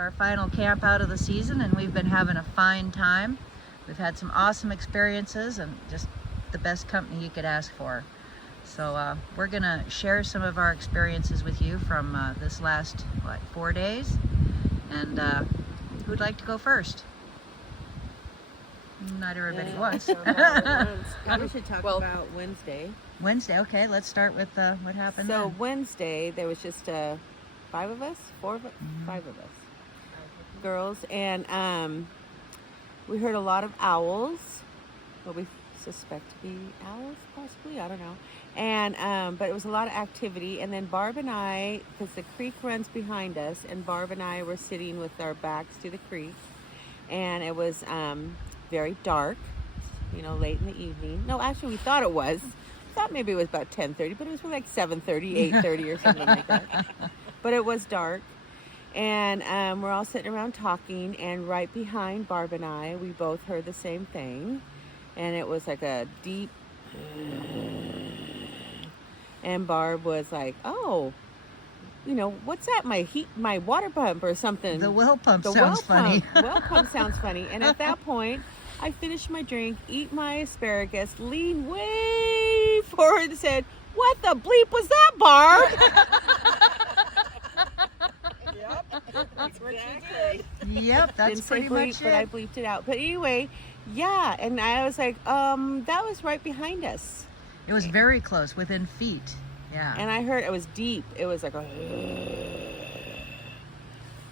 our final camp out of the season, and we've been having a fine time. We've had some awesome experiences and just the best company you could ask for. So we're gonna share some of our experiences with you from this last, 4 days. And who'd like to go first? Not everybody wants. We should talk about Wednesday. Wednesday, okay, let's start with what happened So then. Wednesday, there was just 5 of us, 4 of us, 5 of us, girls, and we heard a lot of owls, what we suspect to be owls, possibly, I don't know. And but it was a lot of activity. And then Barb and I, because the creek runs behind us, and Barb and I were sitting with our backs to the creek, and it was very dark, late in the evening. No, actually, we thought it was. We thought maybe it was about 10:30, but it was like 7:30, 8:30 or something like that. But it was dark. And we're all sitting around talking, and right behind Barb and I, we both heard the same thing. And it was like a deep... And Barb was like, oh, what's that? My water pump or something. The well pump sounds funny. Well pump sounds funny. And at that point, I finished my drink, eat my asparagus, leaned way forward and said, what the bleep was that, Barb? Yep, that's what you did. Yep, that's Didn't pretty say bleep, much but I bleeped it out. But anyway, yeah, and I was like, that was right behind us. It was very close, within feet. Yeah. And I heard it was deep. It was like a...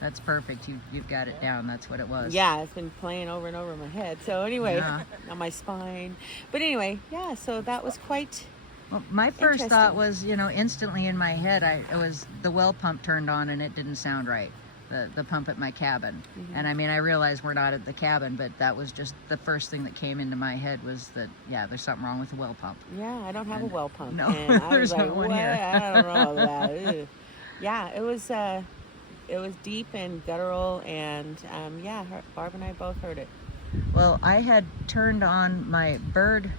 That's perfect. You've got it down. That's what it was. Yeah, it's been playing over and over in my head. So anyway, on my spine. But anyway, yeah, so that was quite... Well, my first thought was, instantly in my head, it was the well pump turned on and it didn't sound right. The pump at my cabin. Mm-hmm. And I realized we're not at the cabin, but that was just the first thing that came into my head was that, there's something wrong with the well pump. Yeah, I don't have a well pump. No, and I there's was like, not one what? here. I don't know about that. Ugh. Yeah, it was deep and guttural, and Barb and I both heard it. Well, I had turned on my bird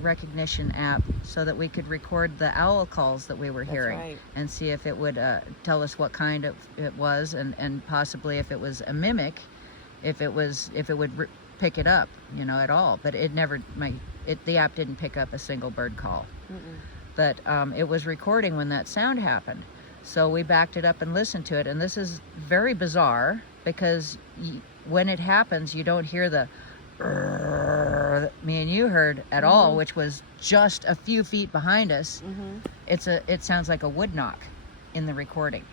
recognition app so that we could record the owl calls that we were hearing. Right. And see if it would tell us what kind it was, and possibly if it was a mimic, if it would pick it up, at all. But it never, the app didn't pick up a single bird call. Mm-mm. But it was recording when that sound happened. So we backed it up and listened to it. And this is very bizarre because when it happens, you don't hear the that me and you heard at all, which was just a few feet behind us. Mm-hmm. It sounds like a wood knock in the recording.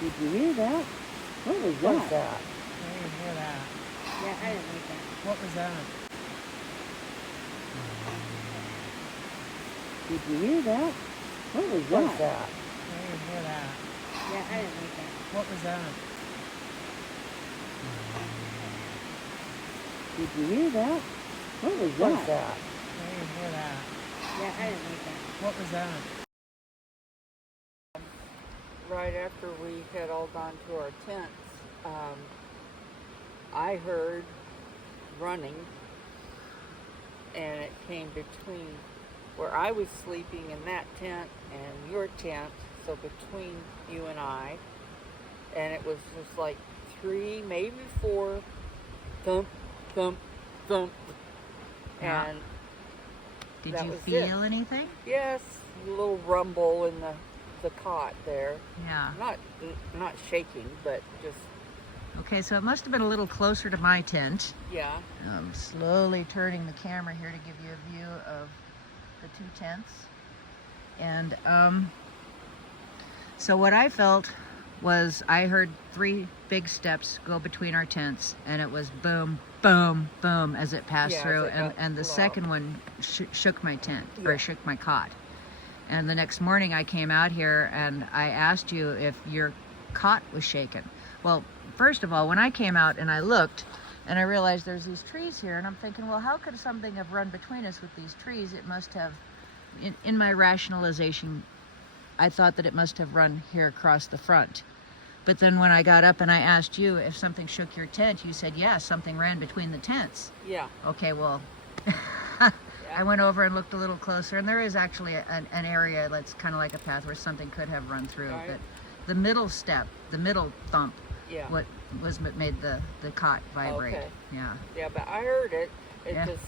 Did you hear that? What was that? I didn't hear that. Yeah, I didn't hear that. What was that? Did you hear that? What was What was that? that? I didn't hear that. Yeah, I didn't hear that. What was that? Did you hear that? What was What was that? that? I didn't hear that. Yeah, I didn't hear that. What was that? Right after we had all gone to our tents, I heard running, and it came between where I was sleeping in that tent and your tent, so between you and I, and it was just like 3, maybe 4, thump, thump, thump, and Did that you was feel anything? yes, a little rumble in the cot there. Yeah. Not shaking, but just Okay, so it must have been a little closer to my tent. yeah. I'm slowly turning the camera here to give you a view of the 2 tents. And so what I felt was I heard 3 big steps go between our tents, and it was boom, boom, boom as it passed Yeah, as through, it got and the loud. second one shook my tent, Yeah. or shook my cot. And the next morning I came out here and I asked you if your cot was shaken. Well, first of all, when I came out and I looked and I realized there's these trees here, and I'm thinking, well, how could something have run between us with these trees? It must have, in my rationalization, I thought that it must have run here across the front. But then when I got up and I asked you if something shook your tent, you said, yeah, something ran between the tents. Yeah. Okay, well, I went over and looked a little closer, and there is actually an area that's kind of like a path where something could have run through. Right. But the middle step, the middle thump, Yeah. what made the cot vibrate. Okay. Yeah. Yeah, but I heard it. It Yeah. just,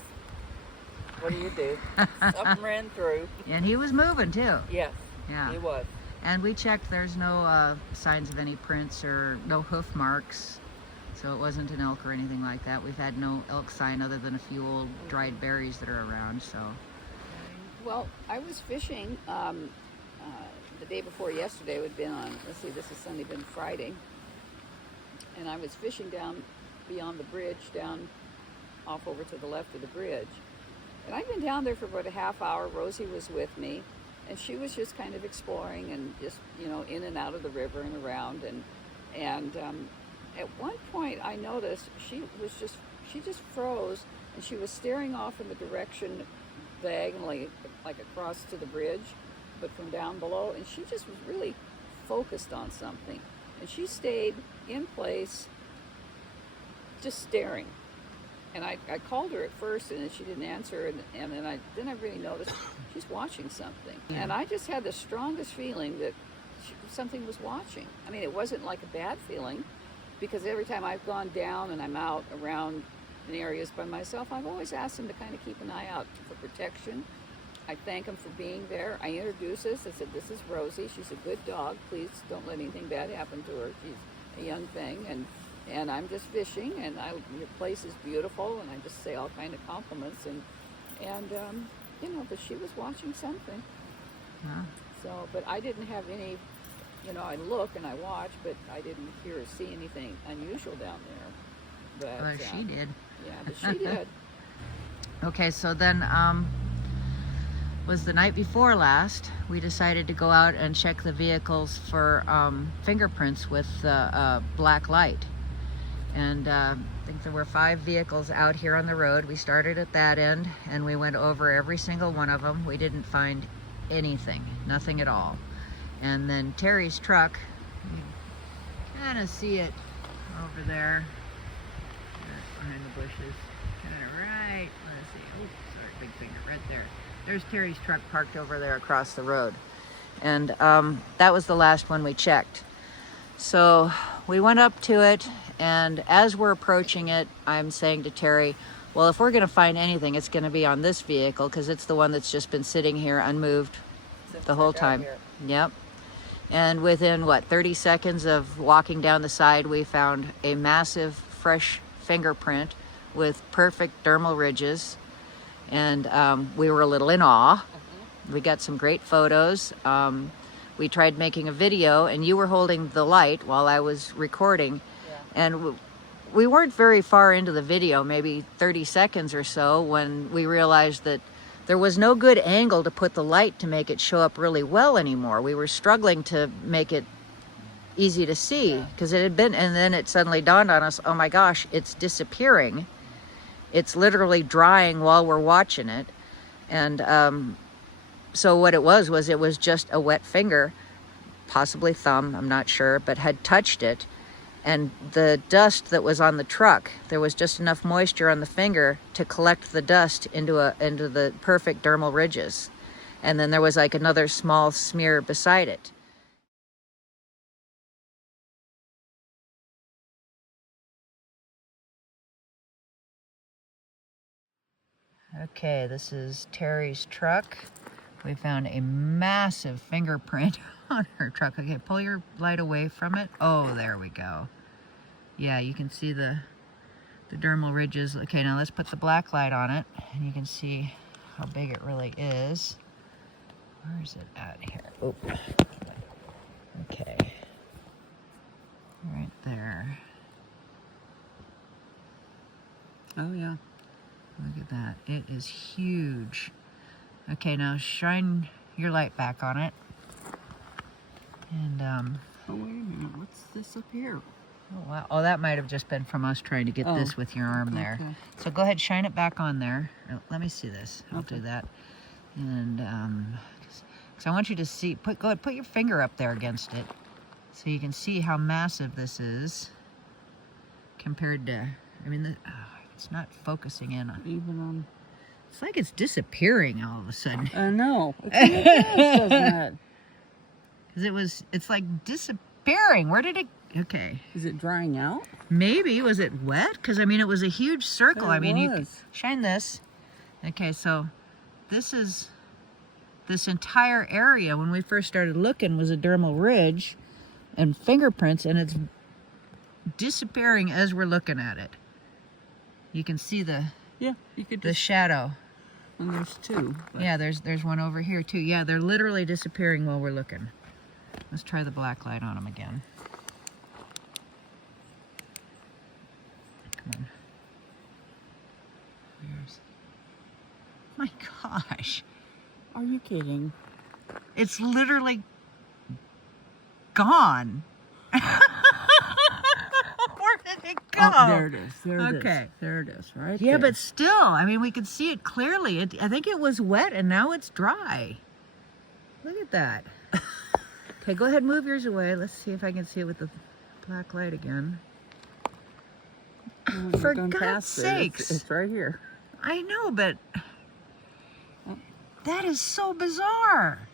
what do you do? Something ran through. And he was moving too. Yes, Yeah. he was. And we checked, there's no signs of any prints or no hoof marks. So it wasn't an elk or anything like that. We've had no elk sign other than a few old dried berries that are around, so. Well, I was fishing the day before yesterday. It would have been on, let's see, this is Sunday, been Friday. And I was fishing down beyond the bridge, down off over to the left of the bridge. And I'd been down there for about a half hour. Rosie was with me. And she was just kind of exploring and just, you know, in and out of the river and around. And at one point I noticed she just froze, and she was staring off in the direction diagonally, like across to the bridge, but from down below. And she just was really focused on something. And she stayed in place, just staring. And I called her at first, and she didn't answer, and then I really noticed she's watching something. And I just had the strongest feeling that something was watching. I mean, it wasn't like a bad feeling, because every time I've gone down and I'm out around in areas by myself, I've always asked them to kind of keep an eye out for protection. I thank them for being there. I introduced us. I said, this is Rosie. She's a good dog. Please don't let anything bad happen to her. She's a young thing, and I'm just fishing, and your place is beautiful, and I just say all kind of compliments, and you know, but she was watching something. Wow. So, but I didn't have any, you know, I look and I watch, but I didn't hear or see anything unusual down there. But Well, she did. Yeah, but she did. Okay, so then was the night before last, we decided to go out and check the vehicles for fingerprints with black light. And I think there were 5 vehicles out here on the road. We started at that end, and we went over every single one of them. We didn't find anything, nothing at all. And then Terry's truck, you kind of see it over there, behind the bushes, kind of right, let's see, oh, sorry, big finger, right there. There's Terry's truck parked over there across the road. And that was the last one we checked. So we went up to it, and as we're approaching it, I'm saying to Terry, well, if we're going to find anything, it's going to be on this vehicle, because it's the one that's just been sitting here unmoved the whole time. Yep. And within, 30 seconds of walking down the side, we found a massive, fresh fingerprint with perfect dermal ridges. And we were a little in awe. We got some great photos. We tried making a video, and you were holding the light while I was recording. Yeah. And we weren't very far into the video, maybe 30 seconds or so, when we realized that there was no good angle to put the light to make it show up really well anymore. We were struggling to make it easy to see, because it had been, and then it suddenly dawned on us, oh my gosh, it's disappearing. It's literally drying while we're watching it. And so what it was just a wet finger, possibly thumb, I'm not sure, but had touched it. And the dust that was on the truck, there was just enough moisture on the finger to collect the dust into the perfect dermal ridges. And then there was like another small smear beside it. Okay, this is Terry's truck. We found a massive fingerprint on her truck. Okay, pull your light away from it. Oh, there we go. Yeah, you can see the dermal ridges. Okay, now let's put the black light on it, and you can see how big it really is. Where is it at here? Oh, okay. Right there. Oh, yeah. Look at that. It is huge. Okay, now shine your light back on it. And, Oh, wait a minute. What's this up here? oh, wow. Oh, that might have just been from us trying to get this with your arm there. Okay. So go ahead, shine it back on there. Oh, let me see this. I'll do that. And because I want you to see. Go ahead, put your finger up there against it, so you can see how massive this is compared to. I mean, it's not focusing in on. Even on. It's like it's disappearing all of a sudden. I know. It kind of does, doesn't it? Because it's like disappearing. Where did it? Okay. Is it drying out? Maybe. Was it wet? Because, I mean, it was a huge circle. It I mean, you was. shine this. Okay, so this entire area, when we first started looking, was a dermal ridge and fingerprints, and it's disappearing as we're looking at it. You can see the Yeah, you could the just. shadow. And there's two. But Yeah, there's one over here, too. Yeah, they're literally disappearing while we're looking. Let's try the black light on them again. Come on. My gosh. Are you kidding? It's literally gone. Where did it go? Oh, there it is. There it is. Okay. There it is. Right Yeah, there. but still, I mean, we could see it clearly. I think it was wet and now it's dry. Look at that. Okay, go ahead and move yours away. Let's see if I can see it with the black light again. Oh, For we've gone God's past it. sakes. It's right here. I know, but that is so bizarre.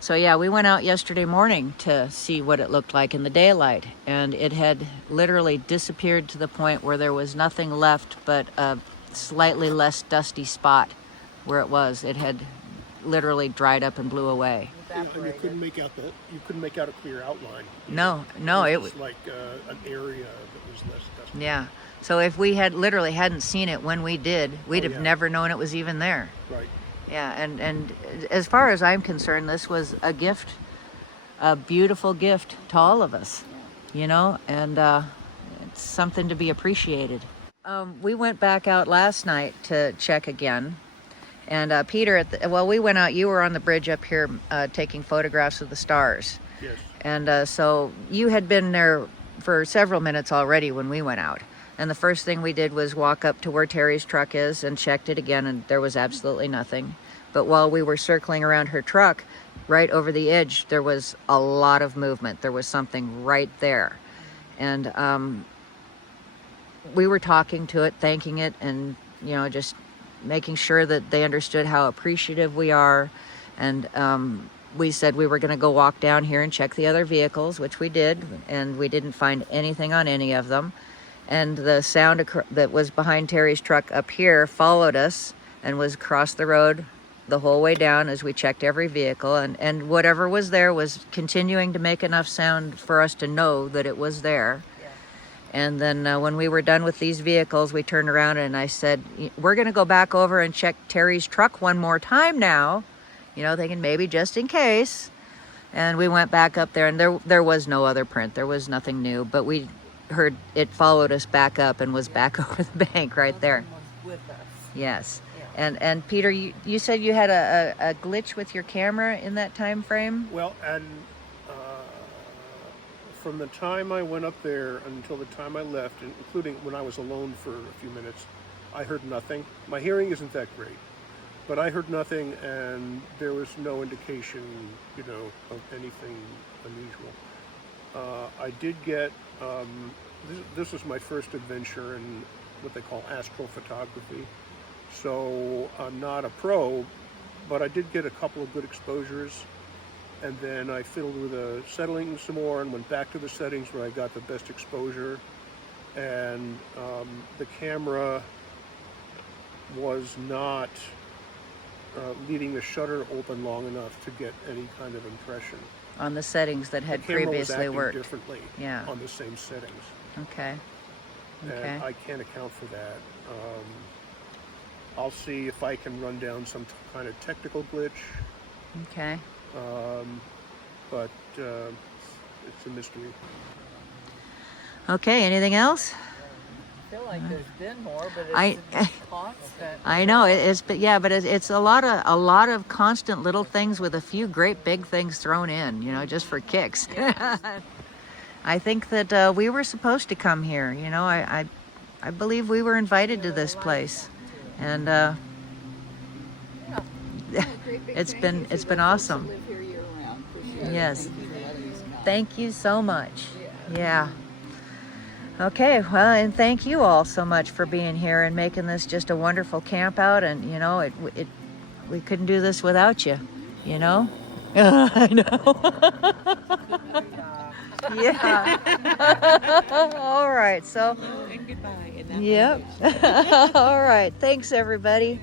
So yeah, we went out yesterday morning to see what it looked like in the daylight, and it had literally disappeared to the point where there was nothing left but a slightly less dusty spot where it was. It had literally dried up and blew away. And you couldn't make out a clear outline. No, it was was like an area that was less dusty. yeah. So if we had literally hadn't seen it when we did, we'd have yeah. never known it was even there. Right. Yeah, and as far as I'm concerned, this was a gift, a beautiful gift to all of us, you know, and it's something to be appreciated. We went back out last night to check again, and Peter, we went out, you were on the bridge up here taking photographs of the stars. Yes. And so you had been there for several minutes already when we went out. And the first thing we did was walk up to where Terry's truck is and checked it again, and there was absolutely nothing. But while we were circling around her truck, right over the edge, there was a lot of movement. There was something right there. And we were talking to it, thanking it, and, you know, just making sure that they understood how appreciative we are. And we said we were going to go walk down here and check the other vehicles, which we did, and we didn't find anything on any of them. And the sound that was behind Terry's truck up here followed us and was across the road the whole way down as we checked every vehicle. And whatever was there was continuing to make enough sound for us to know that it was there. Yeah. And then when we were done with these vehicles, we turned around and I said, we're going to go back over and check Terry's truck one more time now, you know, thinking maybe just in case. And we went back up there, and there was no other print. There was nothing new, but we heard it followed us back up and was back over the bank right there. Was with us. Yes. And Peter, you said you had a glitch with your camera in that time frame? Well, and from the time I went up there until the time I left, including when I was alone for a few minutes, I heard nothing. My hearing isn't that great, but I heard nothing, and there was no indication, you know, of anything unusual. I did get, this was my first adventure in what they call astrophotography. So I'm not a pro, but I did get a couple of good exposures. And then I fiddled with the settings some more and went back to the settings where I got the best exposure. And the camera was not leaving the shutter open long enough to get any kind of impression. On the settings that had The camera was previously acting worked. differently Yeah. on the same settings. Okay. Okay. and I can't account for that. I'll see if I can run down some kind of technical glitch, Okay. but it's a mystery. Okay, anything else? I feel like there's been more, but it's I- been constant. I know it's a lot of constant little things with a few great big things thrown in, you know, just for kicks. I think that we were supposed to come here. You know, I believe we were invited to this place, and Yeah, great big it's thank been you to it's the been folks that awesome. live here year round. Appreciate it. Yes. Thank you for letting us come. Thank you so much. Yeah. Okay, well, and thank you all so much for being here and making this just a wonderful camp out. And you know, we couldn't do this without you. You know. I know. Yeah. All right. So. And goodbye. And Yep. All right. Thanks, everybody.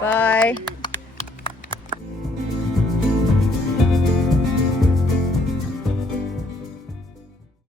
Bye.